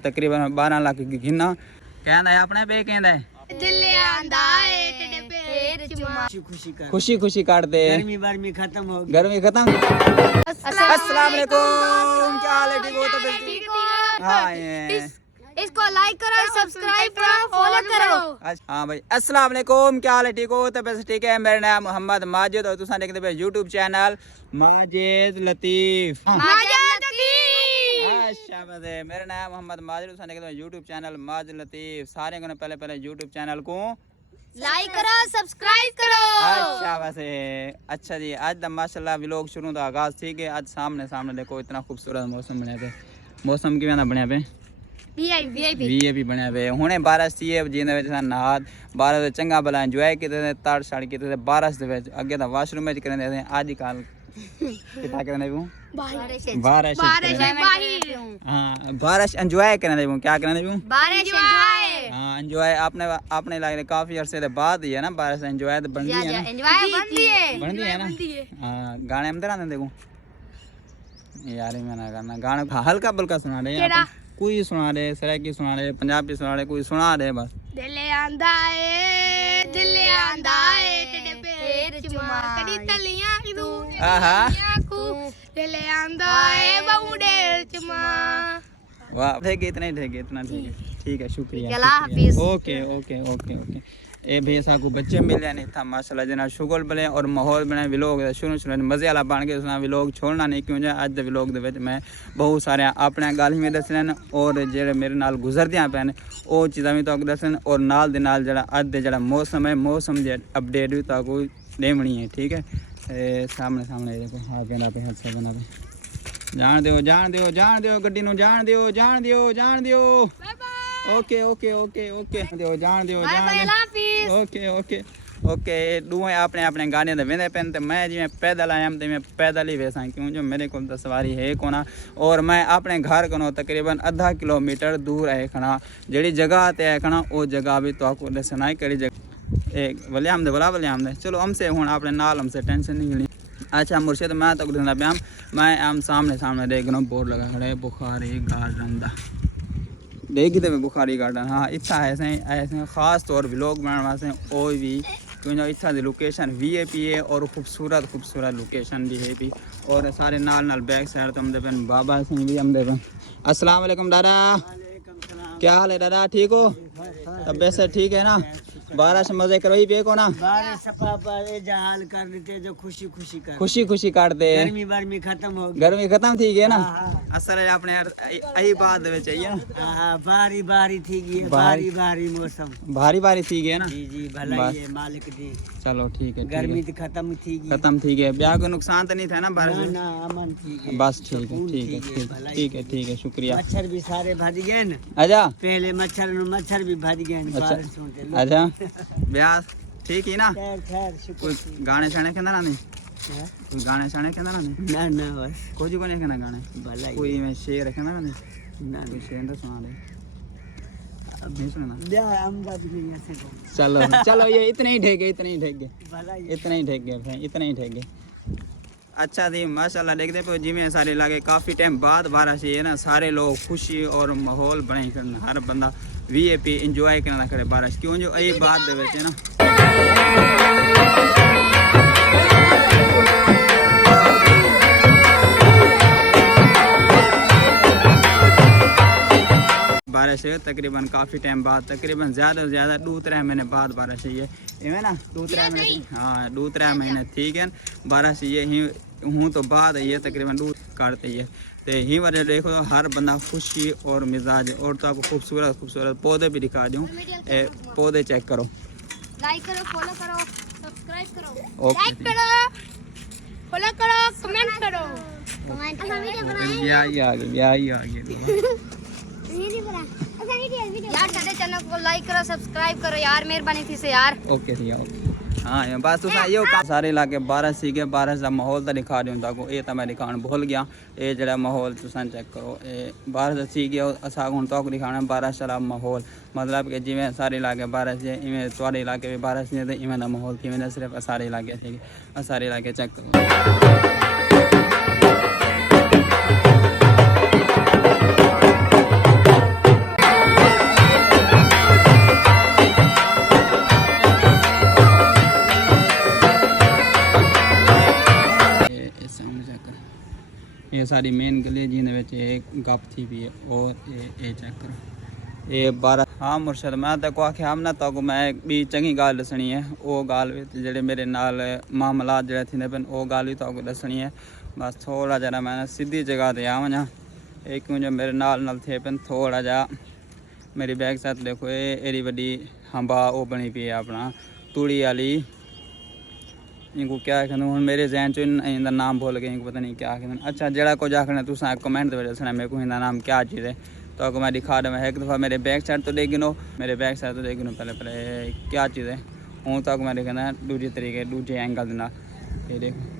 तकरीबन 12 लाख की गिना कहना है अपने पे कहना है खुशी खुशी काटते गर्मी खत्म हो गई। गर्मी खत्म। अस्सलाम वालेकुम, क्या हाल है? ठीक हो? तो हाँ इसको लाइक करो, सब्सक्राइब करो, फॉलो करो। हाँ भाई, अस्सलाम वालेकुम, क्या हाल है? ठीक हो? तो बस ठीक है। मेरा नाम मोहम्मद माजिद और तुसा देखते पे यूट्यूब चैनल माजिद लतीफ। शाबाश है। मेरा नाम मोहम्मद माजिद, तुसा देखते पे यूट्यूब चैनल माजिद लतीफ। सारे को पहले यूट्यूब चैनल को लाइक करो, सब्सक्राइब करो। शाबाश है। अच्छा जी, आज दा माशाल्लाह व्लॉग शुरू दा आगाज ठीक है। आज सामने देखो इतना खूबसूरत मौसम बनया पे। मौसम किवें दा बनया पे? वीआईपी बनया पे। हुणे बारिश थी है जिंदे विच नहात बारिश दे चंगा भला एंजॉय कीते ते तड़ छड़ कीते ते बारिश दे विच अगे दा वाशरूम विच करदे थे। आज कल किता करने पऊं? बारिश हां बारिश एंजॉय करने पऊं। क्या करने पऊं? बारिश एंजॉय। हां एंजॉय आपने लग रहे काफी अरसे दे बाद ही है ना बारिश एंजॉय तो बनदी है ना। एंजॉय बनदी है ना। हां गाने अंदर आंदे देखो यार मैं ना करना गाना हल्का बल्का सुना दे यार। कोई सुना दे, सराइकी सुना दे, पंजाबी सुना दे, कोई सुना दे बस। दिल आंदा है तेरे पैर चुमा कदी तलियां दू आखू दिल आंदा है बाउंडे चुमा। वाह ठीक है, इतना ही ठीक है, इतना ठीक है शुक्रिया। अल्लाह हाफिज। Okay okay okay okay. ए भी ऐसा को बच्चे मिले नहीं था माशाल्लाह जना शुगल बने और माहौल बने व्लॉग शुरू मजे वाला बन के उसना व्लॉग छोड़ना नहीं क्यों जाए। अज दे व्लॉग दे विच मैं बहुत सारे अपने गल में दसने और जेड़े मेरे नाल गुजरदियां पैन वो चीज़ां भी तक दसन और नाल दे नाल जड़ा अज दे जड़ा मौसम है मौसम दे अपडेट भी तक देवनी है ठीक है। सामने देखो हाँ कहना पे हादसा बना पे जान दियो गड्डी नूं जान दियो। ओके ओके ओके ओके जान दियो ओके ओके ओके। दुए अपने गाने दे वेंदे पेन ते मैं जिवें पैदल आया ते मैं पैदल ही वेसां क्यों जो मेरे को तो सवारी है कोना और मैं अपने घर को तकरीबन आधा किलोमीटर दूर है खड़ा। जेड़ी जगह ते है खड़ा वो जगह भी तो आपको दसना है कड़ी जगह एक वलियाम दे चलो हमसे हुण अपने नाल हमसे टेंशन नहीं मिली। अच्छा मुर्शिद मैं तो दसना पिया मैं आम सामने देख रहा बोर्ड लगा खड़े बुखारी गार्डन दा देखी तो बुखारी गार्डन। हाँ इतना ऐसे खास तौर व्लॉग बनाने वास्ते और भी क्योंकि इतना की लोकेशन वीआईपी है और खूबसूरत लोकेशन भी है भी और सारे नाल बैक साइड तो हमदे पेन बाबा सिंह भी हमदे पेन। अस्सलाम वालेकुम दादा, क्या हाल है दादा? ठीक हो? तबीयत से ठीक है ना? बारिश मजे करो ही को ना बारिश हाल कर देते जो खुशी खुशी काटते गर्मी खत्म हो गई। गर्मी खत्म थी गई ना। असर है अपने यही बात दे चाहिए ना। हां बारी थी गई बारी मौसम भारी थी गई ना। जी भला ये मालिक दी। चलो ठीक है गर्मी तो खत्म थी गई ब्याह को नुकसान तो नहीं था ना बारिश ना अमन थी गई बस ठीक है शुक्रिया। मच्छर भी सारे भज गए ना। अच्छा पहले मच्छर भी भज गए बारिश होते। अच्छा ब्याह ठीक ही ना। खैर कोई गाने शाने कहना ना नहीं कोई गाने शाने कहना ना नहीं ना बस कुछ को नहीं कहना गाने भला कोई मैं शेर कहना ना नहीं ना कोई शेर तो सुना दे अब नहीं सुनना ब्याह अमदा भी नहीं ऐसे चलो ये इतने ही ठेके भला इतने ही ठेके। अच्छा जी माशाल्लाह देखते पे जिमें सारे लागे काफ़ी टाइम बाद बारिश है ना सारे लोग खुशी और माहौल बनाई करना हर बंदा वीआईपी इंजॉय करना करे बारिश क्यों जो यही बात दे है ना। बारिश है तकरीबन काफ़ी टाइम बाद तकरीबन ज़्यादा से ज़्यादा 2-3 महीने बाद बारिश है ये इवें ना 2-3 महीने हाँ 2-3 महीने ठीक है बारिश ये ही हूँ तो बाद है ये तकरीबन 2 काटते ही तो ही वजह देखो तो हर बंदा खुशी और मिजाज और तो आपको खूबसूरत पौधे भी दिखा दूँ पौधे चेक करो लाइक करो फॉलो करो सब्सक्राइब करो ओके फॉलो करो कमेंट करो यही आ गई यार सारे चैनल को लाइक करो सब्सक्राइब करो यार मेहरबानी थी से यार। ओके हाँ बस तुसा यो सारे इलाके बारिश सी बारिश का माहौल तो दिखा दूँ ताको ये तो मैं दिखाना भूल गया ये जरा माहौल तुसा चेक करो ये बारिश सी गया असा हूँ तक दिखाना बारिश वाला माहौल मतलब कि जिमें सारे इलाके बारिश है इवें थोड़े इलाके भी बारिश नहीं है इवें माहौल किवें सिर्फ सारे इलाके सारे इलाके चेक करो। सारी मेन गली जिंदे विच एक गप थी भी है और ये चेक करो ये 12। हाँ मुर्शद मैं तो आख्या ना तो मैं भी चंगी गाल दसनी है वो गाल जेडे मेरे नाल मामलात जेडे थींदे पेन वो गाल भी तो दसनी है। बस थोड़ा जरा मैं सीधी जगह ते आ वञा एक क्यों जो मेरे नाल थे पेन थोड़ा जा मेरी बैग साथ देखो ये एडी वड्डी हंबा वो बनी पी है अपना तूड़ी वाली इनको क्या कहते हूँ मेरे जहन चो इनका नाम भूल गए इनको पता नहीं क्या कहते। अच्छा जरा कुछ आखना तुम कमेंट दे दसना मेरे को इनका नाम क्या चीज़ है तो अगर मैं दिखा दूँ एक दफ़ा मेरे बैक साइड तो देख गिनो मेरे बैक साइड तो देख गिनो पहले पहले क्या चीज़ है हूँ तक मैं देखना दूजे तरीके दूजे एंगल देना ये देखो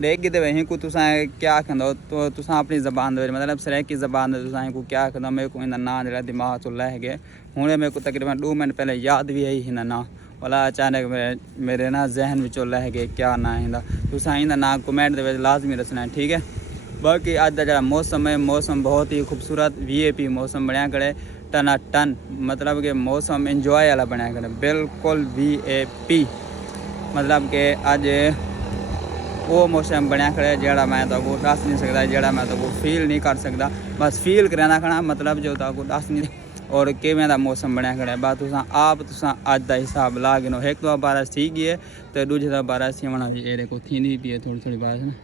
देख गिते वहीं को तुसा क्या कहना तो तुसा अपनी ज़बान दे मतलब सराइकी ज़बान दे तुसा को क्या कहना मेरे को इनका नाम जरा दिमाग चो लह गए हूँ मेरे को तकरीबन 2 मिनट पहले याद भी है इनका नाम वाला अचानक मेरे ना जहन विचों लह गए क्या ना इनका तुसा इनका नाम कमेंट दे लाजमी दसना है ठीक है। बाकी अज का जरा मौसम है मौसम बहुत ही खूबसूरत VIP मौसम बनया करे टना टन मतलब कि मौसम इंजॉय वाला बनया करे बिल्कुल VIP मतलब कि अज वो मौसम बनया खड़े जड़ा मैं तो दस नहीं सकता जड़ा मैं तो फील नहीं कर सकता बस फील करना खड़ा मतलब जो तो दस नहीं और किवें दा मौसम बनया खड़ा बस तुसा आप तुसा अज का हिसाब ला गिनो एक तो बारिश थी गई है तो दूजे तो बारिश थी होना ये देखो थी पी है थोड़ी थोड़ी बारिश ना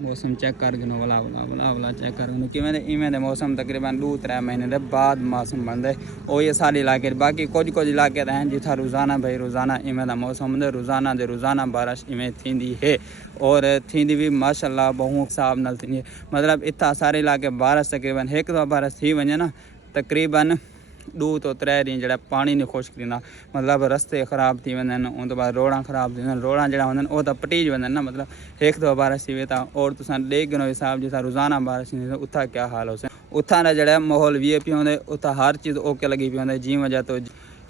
मौसम चेक कर गिनो वाला चेक कर गिनो कि इवें मौसम तकरीबन 2-3 महीने के बाद मौसम बनते वो ये सारे इलाके बाकी कुछ इलाके हैं जिथा रोज़ाना भाई रोज़ाना इवें मौसम होंगे रोज़ाना बारिश इवें थी है और थी भी माशाल्लाह बहुत हिसाब नाल थी है मतलब इतना सारे इलाके बारिश तकरीबन एक दो बारिश थी वजे ना तकरीबन 2 तो 3 दिन जरा पानी नहीं खुश्क थींदा मतलब रस्ते ख़राब थी वेंदा उन तो बाद रोडां ख़राब थी रोडां जड़ा होंदा वो तो पटीज वेंदा ना मतलब एक दो बारिश थी वे और तुसा देख गिनो हिसाब जिथा रोज़ाना बारिश नहीं उथा क्या हाल हो उथा का जड़ा माहौल VIP होंदे उथा हर चीज़ ओके लगी पी होंदे जी वजह तो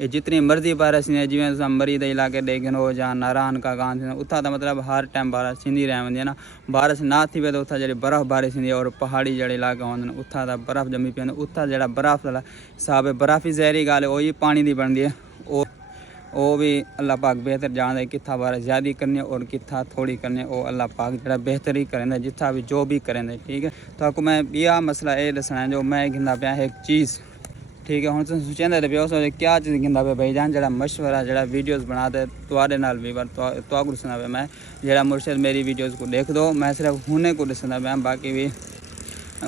ये जितनी मर्जी बारिश थी जिमें तुम मरी के इलाके देख गिनो या नारायण का गांव थी उथा तो मतलब हर टाइम बारिश थी रह वेंदी ना बारिश ना थी वे तो उथा जी बर्फ़बारी थी और पहाड़ी जड़े इलाके होंगे उथा तो बर्फ़ जमी पी उथा जरा बर्फ़ वाला हिसाब है बर्फ़ ही जहरी गाल है वही पानी की बनती है वो भी अल्लाह पाक बेहतर जानते कितना बारिश ज़्यादा करनी और कितना थोड़ी करनी वो अल्लाह पाक जरा बेहतर ही करेंगे जितना भी जो भी करेंगे ठीक है। तो आपको मैं यह मसला ये दसना है जो मैं गिंदा पाया एक चीज़ ठीक है हूँ तुम सोचेंगे पे सोच क्या चीज़ गिंदा पे भाई जान जरा मशवरा जरा वीडियोज़ बनाते तुआरे नाल भी बार तो दसना पे मैं जरा मुर्शद मेरी वीडियोज़ को देख दो मैं सिर्फ हुने को दसना पाया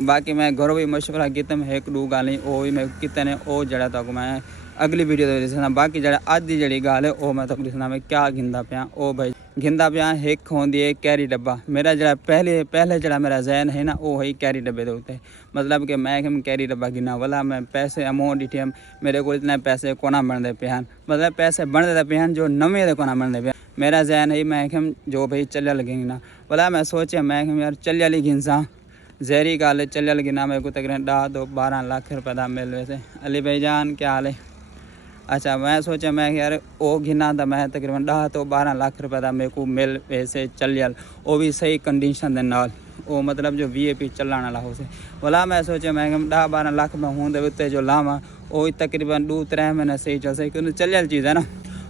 बाकी मैं घरों भी मशवरा किते मैं एक दो गाल वो भी मैं किते ने वो जरा तक मैं अगली वीडियो दसना बाकी जरा अज की जी गाल है वो मैं तुम दसना मैं क्या गिंदा पाया वो भाई गिंदा पाया एक होंदी है कैरी डब्बा मेरा जरा पहले जरा मेरा जहन है ना वो है कैरी डब्बे के उत्ते मतलब कि मैं कैरी डब्बा गिना वाला मैं पैसे अमाउंट इटे मेरे को इतने पैसे कोना बनते पे हैं मतलब पैसे बनते पे हैं जो नवे दे कोना बनते पे मेरा जहन है मैं जो भाई चलिया लगे ना वाला मैं सोचा मैं यार चलिया ली गिनसा जहरी गाल है चलिया गिना मेरे को तकरीबन 10-12 लाख रुपये का मिल वैसे अली भाई जान क्या हाल है। अच्छा मैं सोचा मैं यार वो गिना था मैं तकरीबन 10 तो 12 लाख रुपये का मेरे को मिल वैसे चलियल वो भी सही कंडीशन के नाल वो मतलब जो VIP चलाने वाला हो से वाला मैं सोचा मैं 10-12 लाख में हूँ उत्ते जो लावा वो तकरीबन 2-3 महीने सही चल सही क्योंकि चलियल चीज़ है ना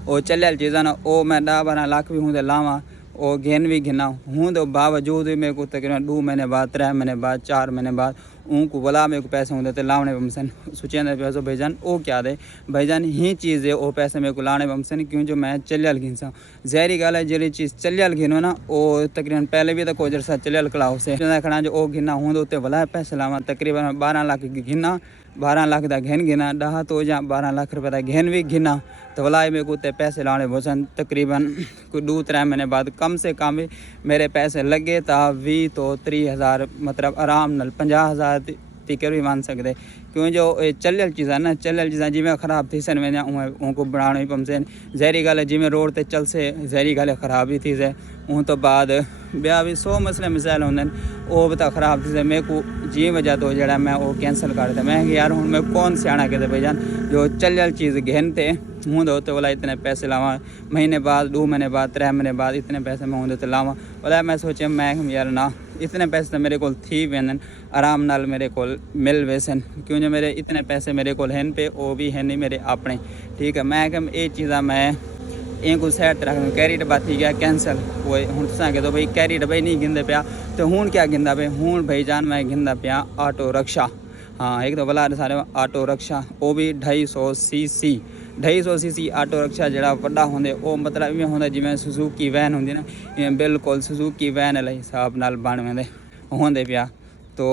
वो चलियल चीज़ है ना वो मैं 10-12 लाख भी हूँ लावा वो घेन भी घिना हूँ तो बावजूद भी मेरे को तकरीबन 2 महीने बाद 3 महीने बाद 4 महीने बाद उनको बोला मेरे को पैसे होंगे तो लाने बमसन सोचे पैसो भाईजान वो क्या दे भाईजान ही चीज़ है वो पैसे मेरे को लाने बमसन क्यों जो मैं चलियल घिनसा जहरी गाल है जी चीज़ चलियल घिनो ना वो तकरीबन पहले भी तो कोई जरसा चलियल कलाओ से खड़ा जो वो घिना हूँ तो भला पैसे लावा तकरीबन 12 लाख घिना 12 लाख का घेन गिना 10 तो या 12 लाख रुपये का घेन भी गिना तो भला मेरे को पैसे लाने भोसन तकरीबन कोई 2-3 महीने बाद कम से कम मेरे पैसे लगे तो 20 तो 30 हज़ार मतलब आराम नाल 50,000 तिकर भी मान सकते क्यों जो चलियल चीज़ा ना चलियल चीज़ा जिमें ख़राब थी सन वेंदा उनको बनाने ही पमसे जहरी गाल जिमें रोड ते चल से जहरी गाल ख़राब ही थी से उन तो बाद ब्याह भी 100 मसले मिसाइल होंगे वो भी तो ख़राब थी से मेरे को जी वजह तो जरा मैं वो कैंसल कर दिया मैं यार हूँ मैं कौन सियाना कहते भाईजान जो चलियल चीज़ घेनते हूँ तो बोला इतने पैसे लावा महीने बाद 2 महीने बाद 3 महीने बाद इतने पैसे मैं हूँ तो लावा बोला मैं सोचा मैं यार ना इतने पैसे तो मेरे को थी वेंदन आराम नाल मेरे को मिल वैसन क्यों जो मेरे इतने पैसे मेरे को हैं पे वो भी है नहीं मेरे अपने ठीक है मैं ये चीज़ा मैं इनको साइड ते रख दूँ कैरी डब्बा थी गया कैंसल वो हुण तुसां कहो भाई कैरी डब्बा ही नहीं गिनदे पिया तो हुण क्या गिनदा पे हुण भाई जान मैं गिनदा पिया ऑटो रिक्शा हाँ एक तो भला सारे ऑटो रिक्शा वो भी 250 सीसी 250 सीसी ऑटो रिक्शा जड़ा वड्डा होंदे वो मतलब इवें होंदा जिवें सुजुकी वैन होंदी ना इवें बिल्कुल सुजुकी वैन वाले हिसाब नाल बन वेंदे होंदे पिया तो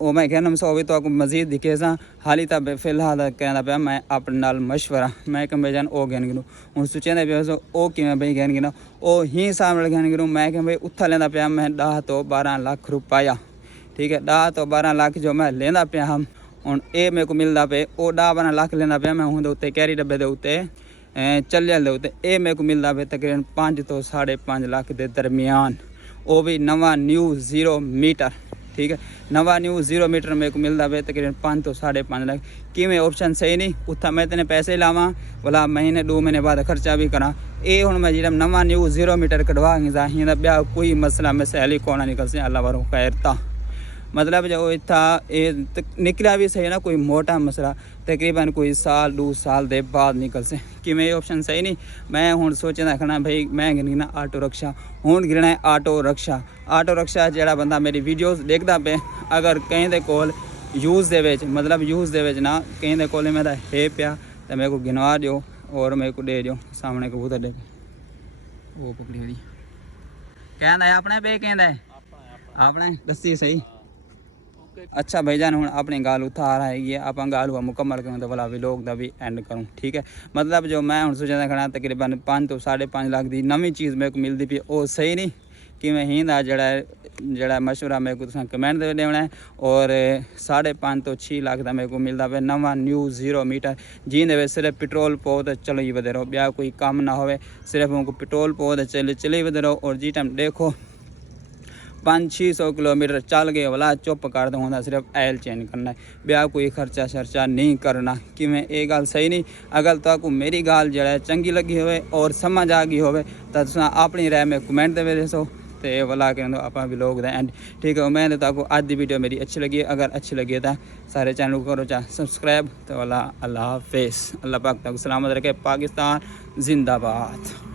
वो मैं कहना सो भी तो आपको मजीद दिखे सा हाली तब फिलहाल कहना पाया मैं अपने नाल मशवरा मैं कह भाई जान ओ गैन गिनूँ हूँ सोचेंदा पिया सो ओ किवें भाई गैन गिना ओ ही हिसाब नाल गैन गिनूँ मैं कह भाई उत्था लेंदा पिया मैं 10 तो 12 लाख रुपया ठीक है 10 तो 12 लाख जो मैं लेंदा पिया हम हुण ये मेरे को मिलदा पे ओ 10-12 लाख लेंदा पिया मैं हुंदे उत्ते कैरी डब्बे दे उत्ते चलियल दे उत्ते ये मेरे को मिलदा पे तकरीबन 5 तो 5.5 लाख दे दरमियान वो भी नवा न्यू 0 मीटर ठीक है नवा न्यू 0 मीटर मेरे को मिलता पे तकरीबन 5 तो 5.5 लाख किमें ऑप्शन सही नहीं उत्था मैं तेने पैसे लावा भला महीने 2 महीने बाद खर्चा भी करा ये हुण मैं जो नवा न्यू 0 मीटर कढ़वा हींदा ब्या कोई मसला मसैल ही कोना निकल से अल्लाह वारो खैरता मतलब जो इतना ये निकला भी सही ना कोई मोटा मसला तकरीबन कोई साल 2 साल दे बाद निकल से कि मैं ऑप्शन सही नहीं मैं हुण सोचदा खड़ा भाई मैं गिनना ऑटो रिक्शा हुण गिनना है ऑटो रिक्शा जेड़ा बंदा मेरी वीडियोस देखदा पे अगर कहीं दे कोल यूज़ दे विच मतलब यूज़ दे विच ना कहीं दे कोल मेरा है पिया तो मेरे को गिनवा दियो और मेरे को दे दियो सामने कबूतर दे वो पकड़ी हुई कहंदा है अपने पे कहंदा है अपने दस्सी सही अच्छा भाईजान हूँ अपनी गाल उत्था आ रहा है ये आप गाल हुआ मुकम्मल करूँ तो भला व्लॉग का भी एंड करूँ ठीक है मतलब जो मैं हूँ सोचा खड़ा तकरीबन 5 तो 5.5 लाख की नवी चीज़ मेरे को मिलती पी वो सही नहीं कि मैं ही जड़ा मशवरा मेरे को तुम कमेंट दे देना है और 5.5 तो 6 लाख का मेरे को मिलता पे नवा न्यू 0 मीटर जिंदे सिर्फ पेट्रोल पो तो चलो ही बदे रहो ब्या कोई काम ना हो सिर्फ उनको पेट्रोल पो तो चले ही बदे रहो और जी टाइम देखो 500-600 किलोमीटर चल गए वाला चुप कर दो सिर्फ आयल चेंज करना है ब्याह कोई खर्चा शर्चा नहीं करना कि मैं ये गल सही नहीं अगर तो मेरी गाल जड़ा चंगी लगी होवे और समझ आ गई होवे तो अपनी राय में कमेंट दे दसो तो वाला करें आप व्लॉग दा एंड ठीक है उम्मीद है तो आज की वीडियो मेरी अच्छी लगी अगर अच्छी लगी तो सारे चैनल को करो चाहे सब्सक्राइब तो वाला अल्लाह हाफिज़ अल्लाह पाक तक सलामत रखे पाकिस्तान जिंदाबाद।